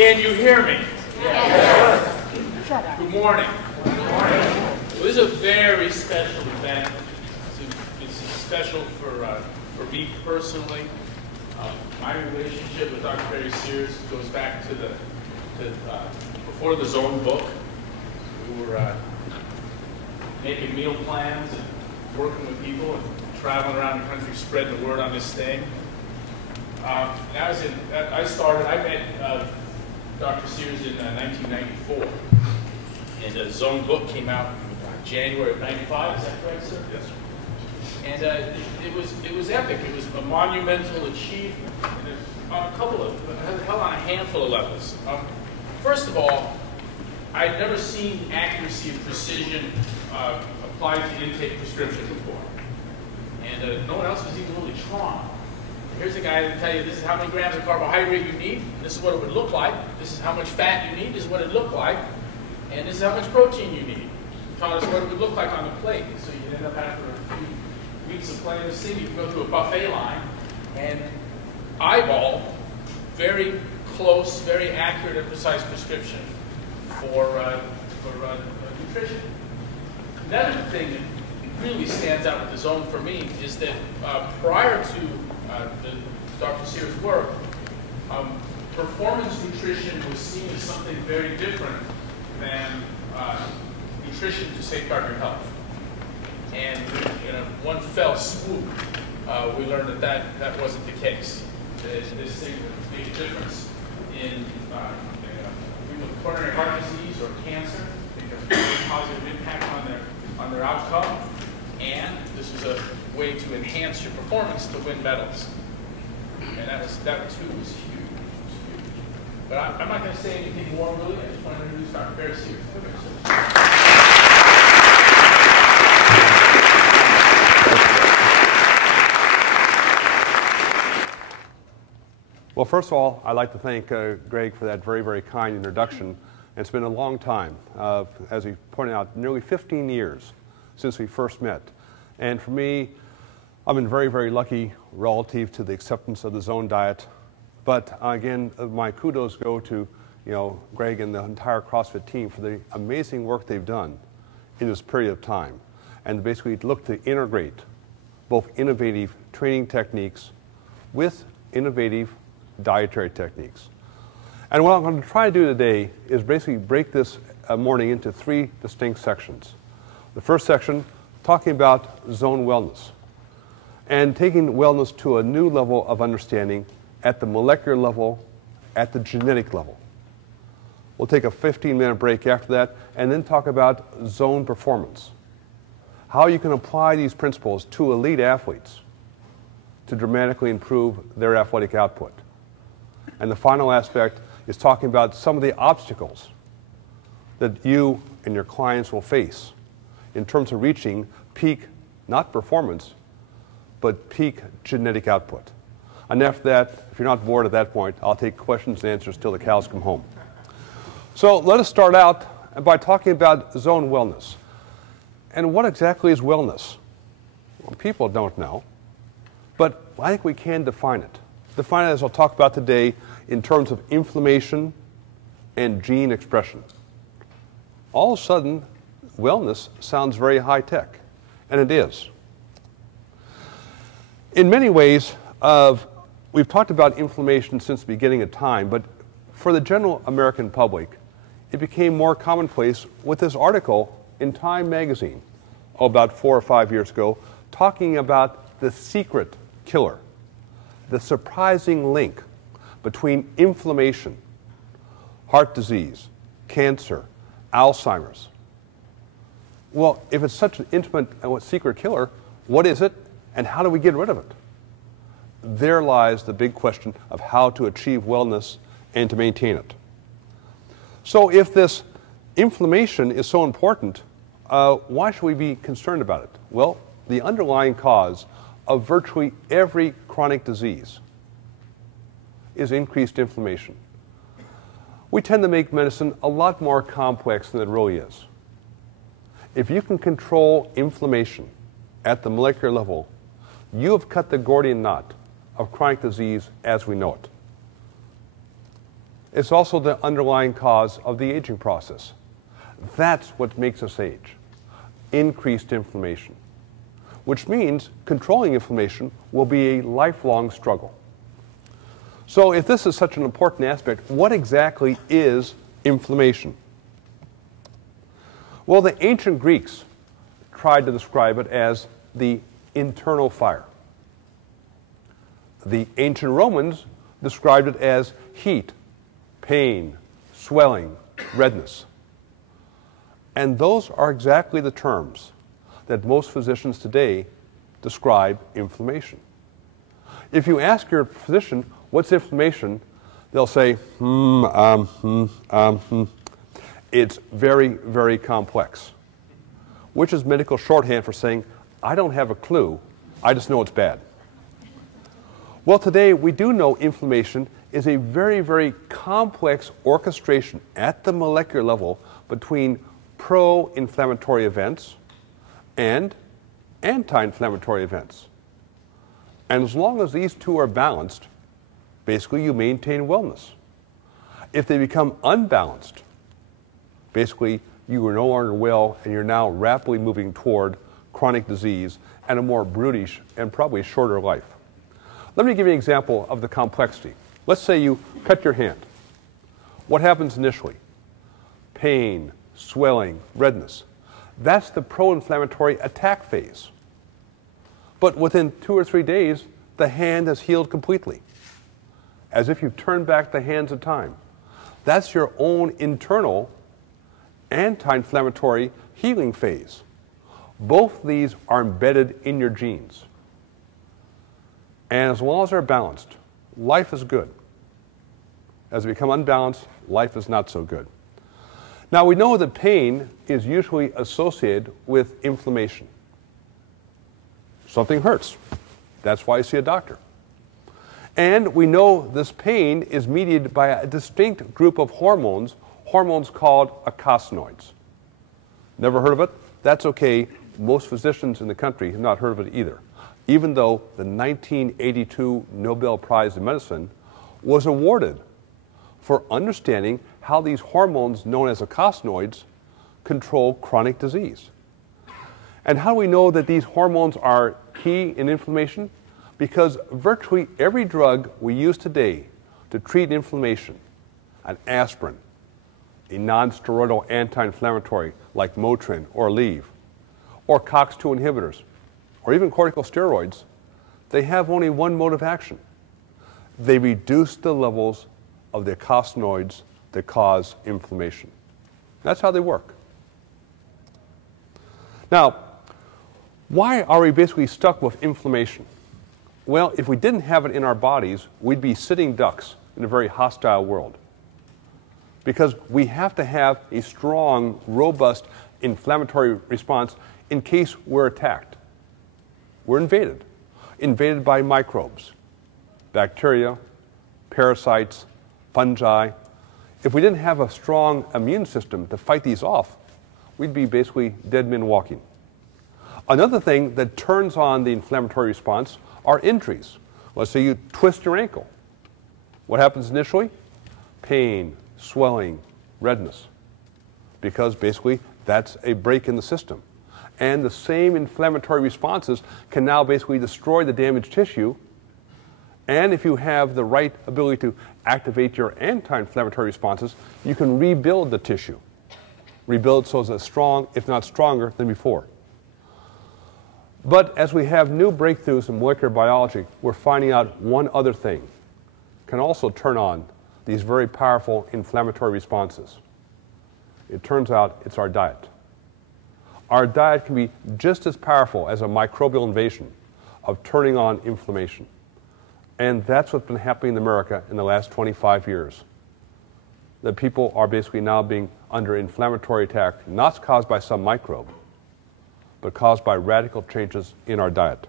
Can you hear me? Yes. Good morning. Good morning. Well, this is a very special event. It's special for me personally. My relationship with Dr. Barry Sears goes back to before the Zone book. We were making meal plans and working with people and traveling around the country spreading the word on this thing. I met Dr. Sears in 1994, and the Zone book came out in January of '95. Is that correct, sir? Yes. And it was epic. It was a monumental achievement on a handful of levels. First of all, I'd never seen accuracy and precision applied to intake prescription before, and no one else was even really trying. Here's a guy that will tell you this is how many grams of carbohydrate you need, this is what it would look like, this is how much fat you need, this is what it looked like, and this is how much protein you need. He taught us what it would look like on the plate. So you end up after a few weeks of playing this thing, you can go through a buffet line and eyeball very close, very accurate and precise prescription for nutrition. Another thing that really stands out with the Zone for me is that prior to Dr. Sears' work, performance nutrition was seen as something very different than nutrition to safeguard your health. And in one fell swoop, we learned that wasn't the case. This thing made a difference in people with coronary heart disease or cancer. I think there's a positive impact on their outcome. And this is a way to enhance your performance to win medals. And that too was huge. But I'm not going to say anything more really. I just want to introduce Dr. Barry Sears. Well, first of all, I'd like to thank Greg for that very, very kind introduction. It's been a long time, as he pointed out, nearly 15 years since we first met. And for me, I've been very, very lucky relative to the acceptance of the Zone diet. But again, my kudos go to Greg and the entire CrossFit team for the amazing work they've done in this period of time, and basically look to integrate both innovative training techniques with innovative dietary techniques. And what I'm going to try to do today is basically break this morning into 3 distinct sections. The first section, talking about Zone wellness and taking wellness to a new level of understanding at the molecular level, at the genetic level. We'll take a 15-minute break after that and then talk about Zone performance, how you can apply these principles to elite athletes to dramatically improve their athletic output. And the final aspect is talking about some of the obstacles that you and your clients will face in terms of reaching peak, not performance, but peak genetic output. And after that, if you're not bored at that point, I'll take questions and answers till the cows come home. So let us start out by talking about Zone wellness. And what exactly is wellness? Well, people don't know, but I think we can define it. Define it, as I'll talk about today, in terms of inflammation and gene expression. All of a sudden, wellness sounds very high-tech, and it is. In many ways, we've talked about inflammation since the beginning of time, but for the general American public, it became more commonplace with this article in Time magazine about 4 or 5 years ago, talking about the secret killer, the surprising link between inflammation, heart disease, cancer, Alzheimer's. Well, if it's such an intimate and secret killer, what is it and how do we get rid of it? There lies the big question of how to achieve wellness and to maintain it. So if this inflammation is so important, why should we be concerned about it? Well, the underlying cause of virtually every chronic disease is increased inflammation. We tend to make medicine a lot more complex than it really is. If you can control inflammation at the molecular level, you have cut the Gordian knot of chronic disease as we know it. It's also the underlying cause of the aging process. That's what makes us age. Increased inflammation. Which means controlling inflammation will be a lifelong struggle. So if this is such an important aspect, what exactly is inflammation? Well, the ancient Greeks tried to describe it as the internal fire. The ancient Romans described it as heat, pain, swelling, redness. And those are exactly the terms that most physicians today describe inflammation. If you ask your physician, what's inflammation? They'll say, It's very, very complex, which is medical shorthand for saying, I don't have a clue, I just know it's bad. Well, today we do know inflammation is a very, very complex orchestration at the molecular level between pro-inflammatory events and anti-inflammatory events. And as long as these two are balanced, basically you maintain wellness. If they become unbalanced, basically you are no longer well and you're now rapidly moving toward chronic disease and a more brutish and probably shorter life. Let me give you an example of the complexity. Let's say you cut your hand. What happens initially? Pain, swelling, redness. That's the pro-inflammatory attack phase. But within 2 or 3 days, the hand has healed completely, as if you've turned back the hands of time. That's your own internal anti-inflammatory healing phase. Both these are embedded in your genes. And as long as they're balanced, life is good. As they become unbalanced, life is not so good. Now, we know that pain is usually associated with inflammation. Something hurts. That's why you see a doctor. And we know this pain is mediated by a distinct group of hormones called eicosanoids. Never heard of it? That's okay. Most physicians in the country have not heard of it either, even though the 1982 Nobel Prize in Medicine was awarded for understanding how these hormones known as eicosanoids control chronic disease. And how do we know that these hormones are key in inflammation? Because virtually every drug we use today to treat inflammation, an aspirin, a non-steroidal anti-inflammatory like Motrin or Aleve, or COX-2 inhibitors, or even corticosteroids, they have only one mode of action. They reduce the levels of the eicosanoids that cause inflammation. That's how they work. Now, why are we basically stuck with inflammation? Well, if we didn't have it in our bodies, we'd be sitting ducks in a very hostile world. Because we have to have a strong, robust inflammatory response in case we're attacked. We're invaded by microbes, bacteria, parasites, fungi. If we didn't have a strong immune system to fight these off, we'd be basically dead men walking. Another thing that turns on the inflammatory response are injuries. Let's say you twist your ankle. What happens initially? Pain, swelling, redness. Because basically that's a break in the system. And the same inflammatory responses can now basically destroy the damaged tissue. And if you have the right ability to activate your anti-inflammatory responses, you can rebuild the tissue. Rebuild so it's as strong, if not stronger, than before. But as we have new breakthroughs in molecular biology, we're finding out one other thing can also turn on these very powerful inflammatory responses. It turns out it's our diet. Our diet can be just as powerful as a microbial invasion of turning on inflammation. And that's what's been happening in America in the last 25 years. That people are basically now being under inflammatory attack, not caused by some microbe, but caused by radical changes in our diet.